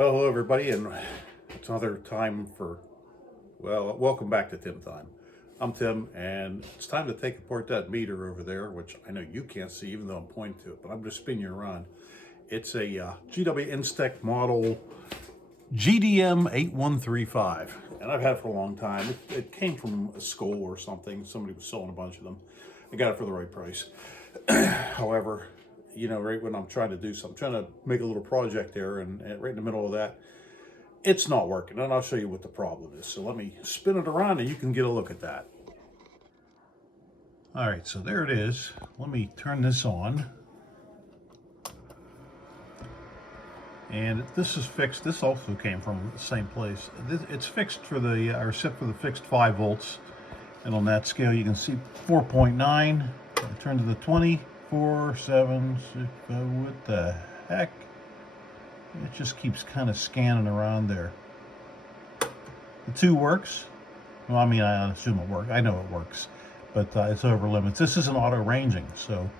Oh, hello everybody, and it's another time for, well, welcome back to Tim Time. I'm Tim, and it's time to take apart that meter over there, which I know you can't see even though I'm pointing to it, but I'm just spinning you around. It's a GW Instek model GDM-8135, and I've had it for a long time. It came from a school or something. Somebody was selling a bunch of them. I got it for the right price. However, you know, right when I'm trying to do something, I'm trying to make a little project there, and right in the middle of that, it's not working, and I'll show you what the problem is. So let me spin it around and you can get a look at that. All right, so there it is. Let me turn this on. And this is fixed. This also came from the same place. It's fixed for the, or set for the fixed 5 volts. And on that scale, you can see 4.9. Turn to the 20, 4, 7, 6, what the heck? It just keeps kind of scanning around there. The 2 works. Well, I mean, I assume it works. I know it works, but it's over limits. This isn't auto ranging, so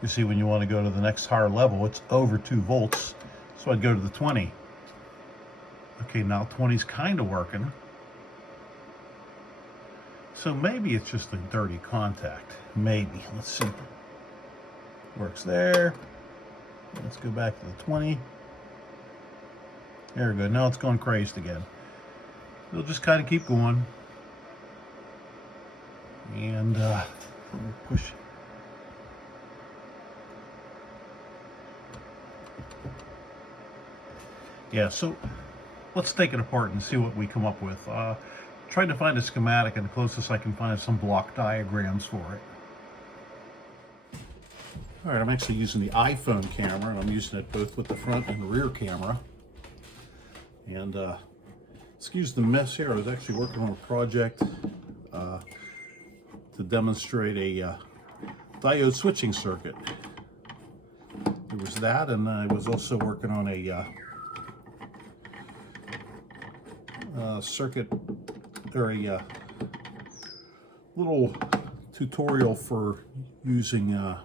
you see when you want to go to the next higher level, it's over 2 volts. So I'd go to the 20. Okay, now 20's kind of working. So maybe it's just a dirty contact. Maybe. Let's see. Works there. Let's go back to the 20. There we go. Now it's going crazed again. It'll just kind of keep going. And push. Yeah, so let's take it apart and see what we come up with. Trying to find a schematic, and the closest I can find is some block diagrams for it. All right, I'm actually using the iPhone camera, and I'm using it both with the front and the rear camera. And excuse the mess here. I was actually working on a project to demonstrate a diode switching circuit. There was that, and I was also working on a circuit, or a little tutorial for using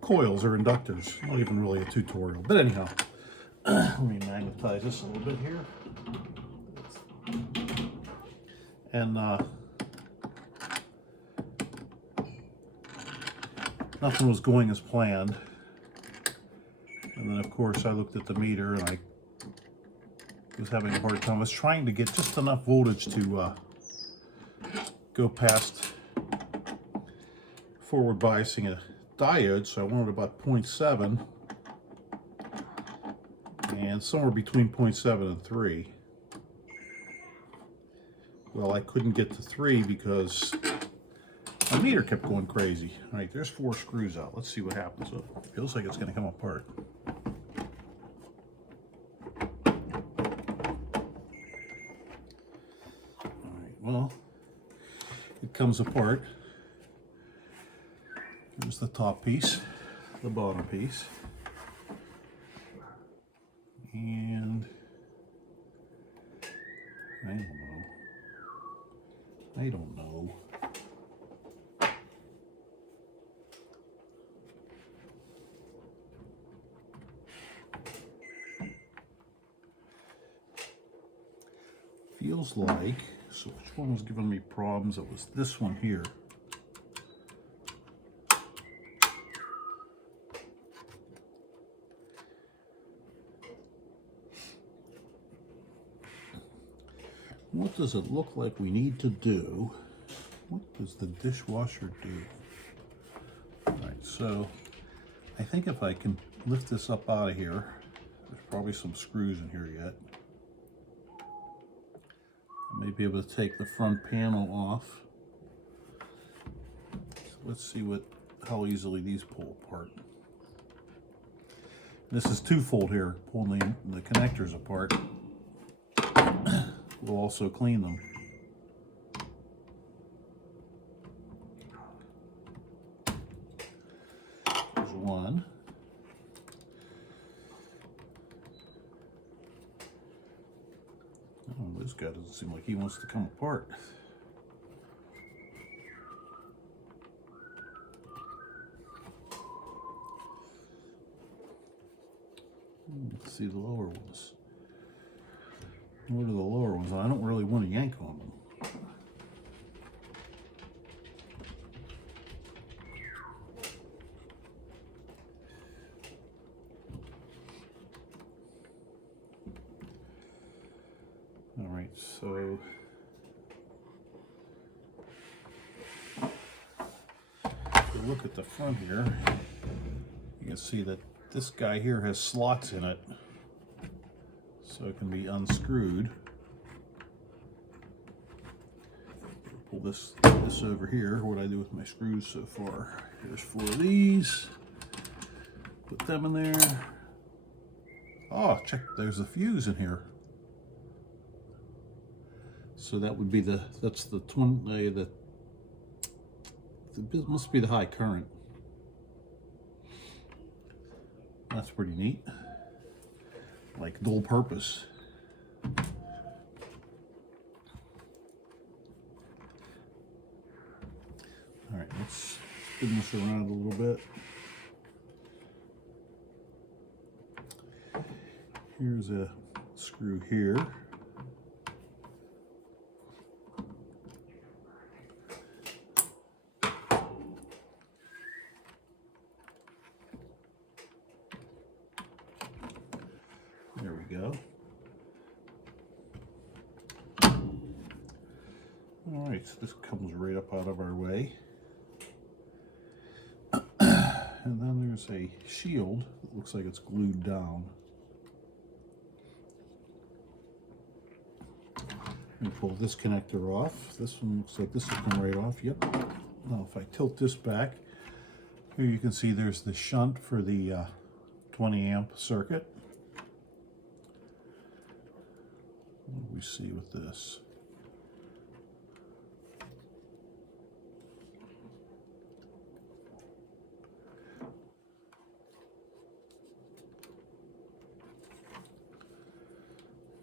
coils or inductors. Not even really a tutorial, but anyhow, let me magnetize this a little bit here. And nothing was going as planned. And then of course I looked at the meter and I was having a hard time. I was trying to get just enough voltage to go past forward biasing a diode, so I wanted about 0.7 and somewhere between 0.7 and 3. Well, I couldn't get to 3 because my meter kept going crazy. All right, there's 4 screws out. Let's see what happens. Oh, it feels like it's going to come apart. Well, it comes apart. There's the top piece, the bottom piece, and I don't know. Feels like, so which one was giving me problems? It was this one here. What does it look like we need to do? What does the dishwasher do? All right, so I think if I can lift this up out of here, there's probably some screws in here yet. I may be able to take the front panel off. So let's see how easily these pull apart. This is twofold here, pulling the connectors apart. We'll also clean them. There's one. Oh, this guy doesn't seem like he wants to come apart. Let's see the lower ones. What are the lower ones? I don't really want to yank on them. All right, so if you look at the front here, you can see that this guy here has slots in it, so it can be unscrewed. Pull this over here. What I do with my screws so far. Here's 4 of these. Put them in there. Oh, check, there's a fuse in here. So that would be that's the must be the high current. That's pretty neat. Like dual purpose. All right, let's spin this around a little bit. Here's a screw here. There we go. All right, so this comes right up out of our way. And then there's a shield that looks like it's glued down. And pull this connector off. This one looks like this will come right off. Yep. Now if I tilt this back, here you can see there's the shunt for the 20 amp circuit. What do we see with this?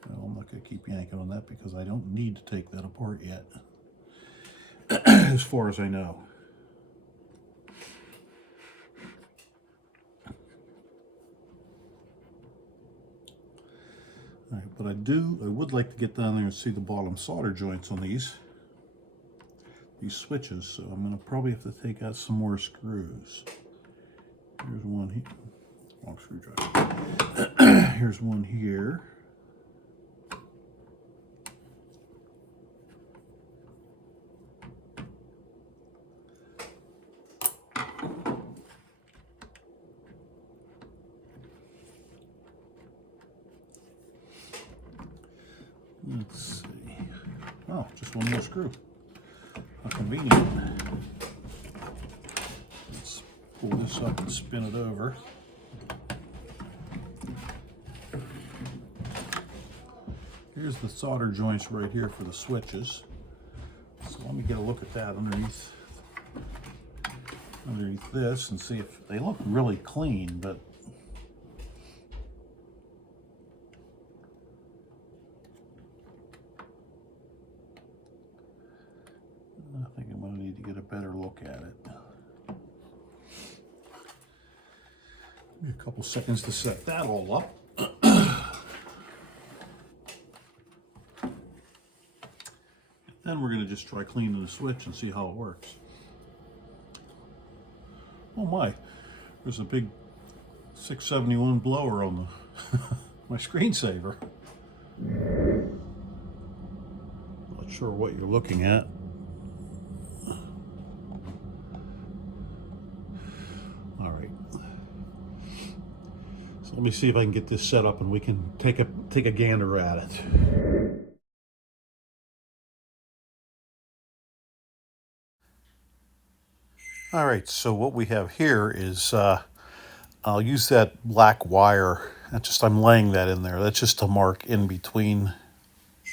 Well, I'm not going to keep yanking on that because I don't need to take that apart yet, as far as I know. All right, but I would like to get down there and see the bottom solder joints on these switches, so I'm going to probably have to take out some more screws. Here's one here. Long screwdriver. Here's one here. Let's see. Oh, just one more screw. How convenient. Let's pull this up and spin it over. Here's the solder joints right here for the switches. So let me get a look at that underneath this and see if they look really clean, but I think I'm going to need to get a better look at it. Give me a couple seconds to set that all up. Then we're going to just try cleaning the switch and see how it works. Oh my, there's a big 671 blower on the my screensaver. Not sure what you're looking at. All right. So let me see if I can get this set up and we can take a gander at it. All right, so what we have here is, I'll use that black wire. I'm laying that in there. That's just to mark in between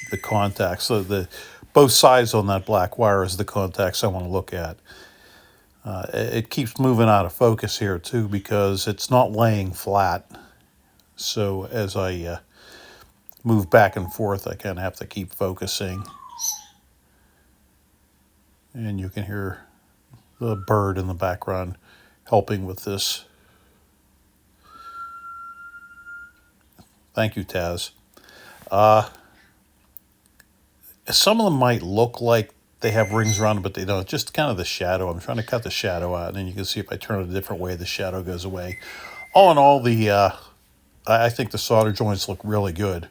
the contacts. So both sides on that black wire is the contacts I want to look at. It keeps moving out of focus here too because it's not laying flat. So as I move back and forth, I kind of have to keep focusing. And you can hear the bird in the background helping with this. Thank you, Taz. Some of them might look like they have rings around them, but they don't. Just kind of the shadow. I'm trying to cut the shadow out, and then you can see if I turn it a different way, the shadow goes away. All in all, I think the solder joints look really good.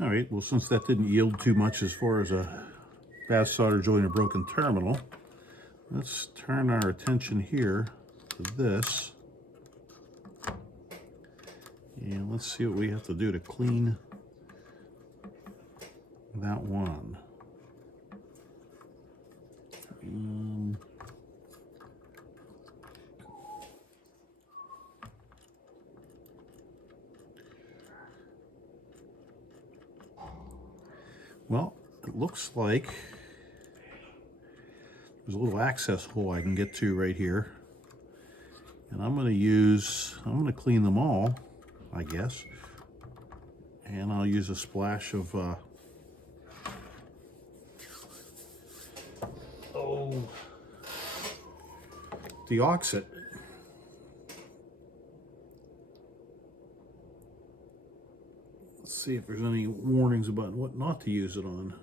All right, well, since that didn't yield too much as far as a fast solder joint or broken terminal, let's turn our attention here to this. And let's see what we have to do to clean that one. Well, it looks like there's a little access hole I can get to right here. And I'm going to clean them all, I guess. And I'll use a splash of deoxit. Let's see if there's any warnings about what not to use it on.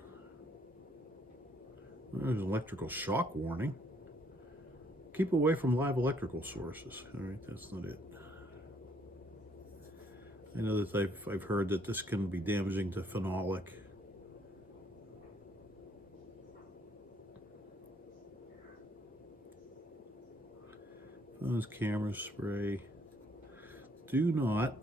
There's an electrical shock warning. Keep away from live electrical sources. All right, that's not it. I know that I've heard that this can be damaging to phenolic. Phones, cameras, spray. Do not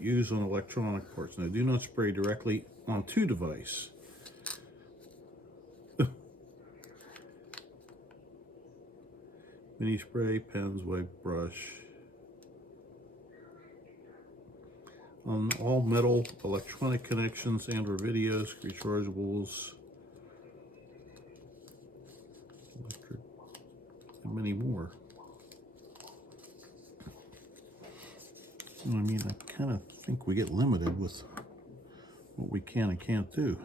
use on electronic parts. Now, do not spray directly onto device. Mini spray, pens, wipe, brush. On all metal electronic connections and or videos, rechargeables, electric, and many more. I mean, I kind of think we get limited with what we can and can't do.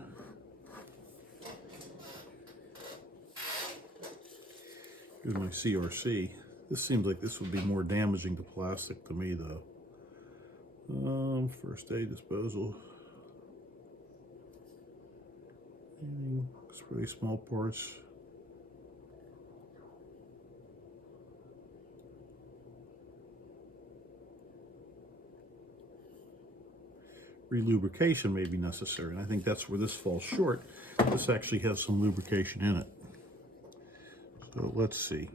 Here's my CRC. This seems like this would be more damaging to plastic to me, though. First aid disposal. Spray small parts. Relubrication may be necessary, and I think that's where this falls short. This actually has some lubrication in it. So let's see.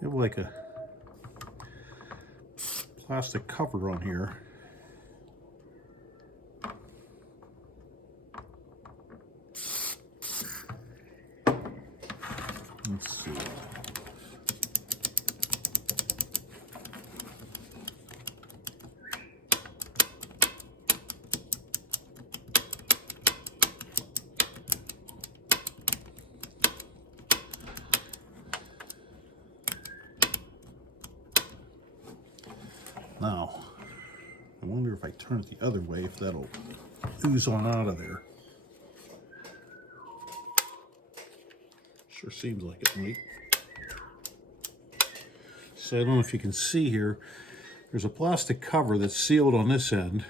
You have like a plastic cover on here. Let's see. Now, I wonder if I turn it the other way, if that'll ooze on out of there. Sure seems like it might. So I don't know if you can see here, there's a plastic cover that's sealed on this end,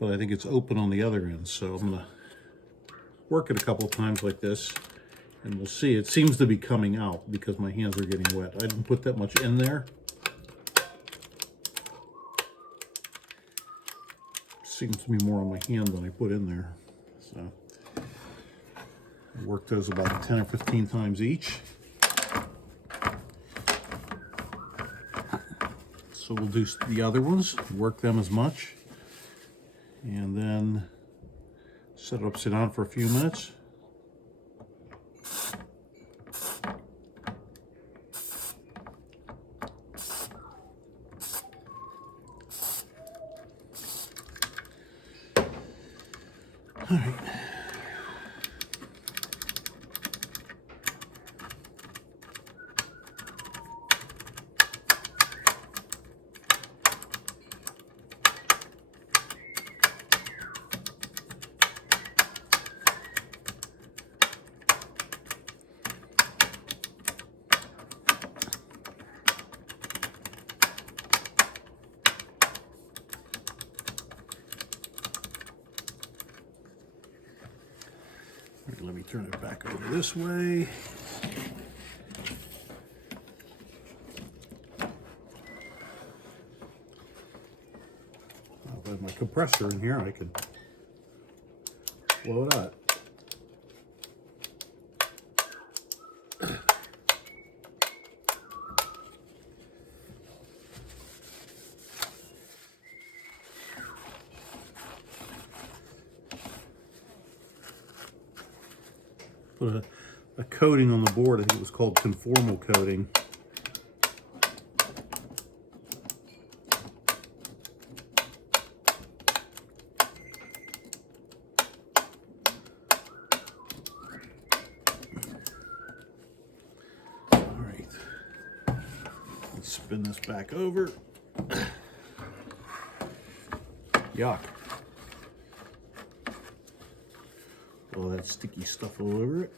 but I think it's open on the other end. So I'm gonna work it a couple of times like this, and we'll see. It seems to be coming out because my hands are getting wet. I didn't put that much in there. Seems to be more on my hand than I put in there. So I work those about 10 or 15 times each. So we'll do the other ones, work them as much, and then set it upside down for a few minutes. All right. Let me turn it back over this way. If I have my compressor in here, I could blow it out. Put a coating on the board. I think it was called conformal coating. All right, let's spin this back over. Yuck. All that sticky stuff all over it.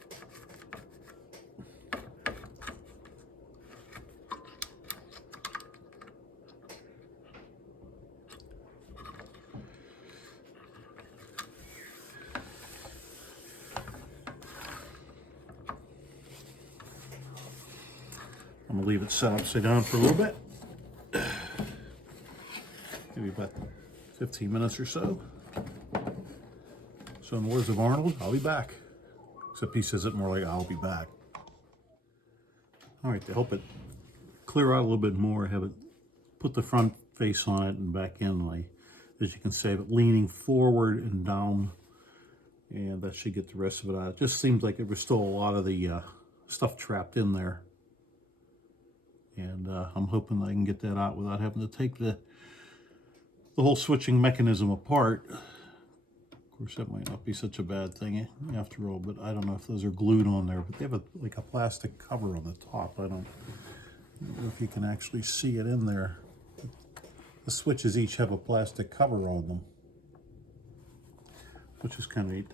I'm gonna leave it set upside down for a little bit. Maybe about 15 minutes or so. So in the words of Arnold, I'll be back. Except he says it more like, I'll be back. All right, to help it clear out a little bit more, I have it put the front face on it and back in, as you can see, but leaning forward and down, and that should get the rest of it out. It just seems like there was still a lot of the stuff trapped in there, and I'm hoping I can get that out without having to take the whole switching mechanism apart. Of course, that might not be such a bad thing after all, but I don't know if those are glued on there, but they have like a plastic cover on the top. I don't know if you can actually see it in there. The switches each have a plastic cover on them, which is kind of neat.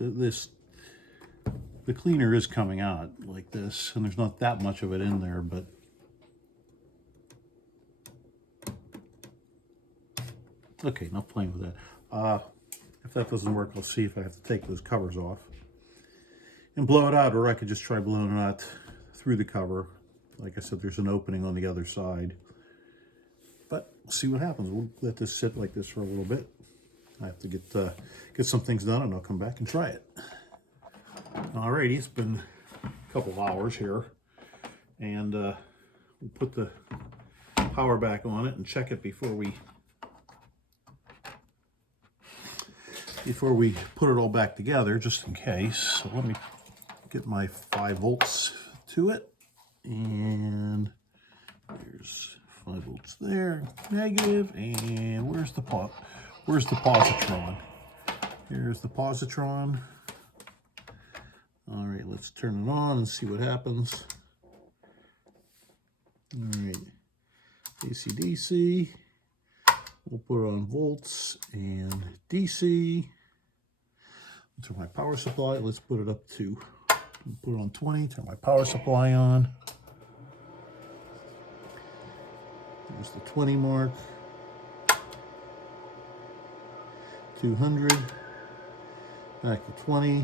The cleaner is coming out like this, and there's not that much of it in there, but okay, not playing with that. If that doesn't work, I'll see if I have to take those covers off and blow it out, or I could just try blowing it out through the cover. Like I said, there's an opening on the other side. But we'll see what happens. We'll let this sit like this for a little bit. I have to get some things done, and I'll come back and try it. Alrighty, it's been a couple of hours here, and we'll put the power back on it and check it before we put it all back together, just in case. So let me get my 5 volts to it, and there's 5 volts there, negative, and where's the positron? Here's the positron. All right, let's turn it on and see what happens. All right, AC/DC. We'll put it on volts and DC. Turn my power supply. Let's put it up to, put it on 20. Turn my power supply on. There's the 20 mark. 200. Back to 20.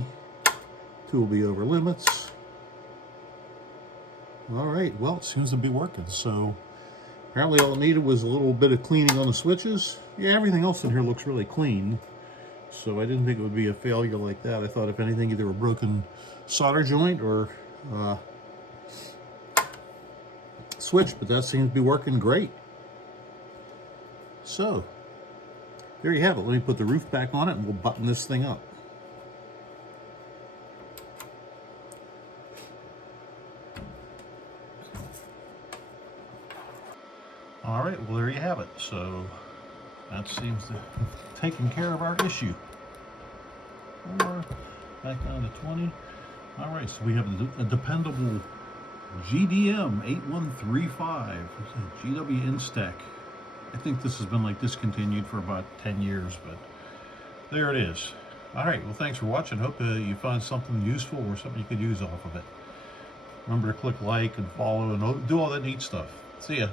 2 will be over limits. All right, well, it seems to be working. So apparently all it needed was a little bit of cleaning on the switches. Yeah, everything else in here looks really clean. So I didn't think it would be a failure like that. I thought if anything, either a broken solder joint or switch, but that seems to be working great. So there you have it. Let me put the roof back on it and we'll button this thing up. All right, well, there you have it. So that seems to have taken care of our issue. Or back down to 20. All right, so we have a dependable GDM-8135. GW Instek. I think this has been like discontinued for about 10 years, but there it is. All right, well, thanks for watching. Hope you find something useful or something you could use off of it. Remember to click like and follow and do all that neat stuff. See ya.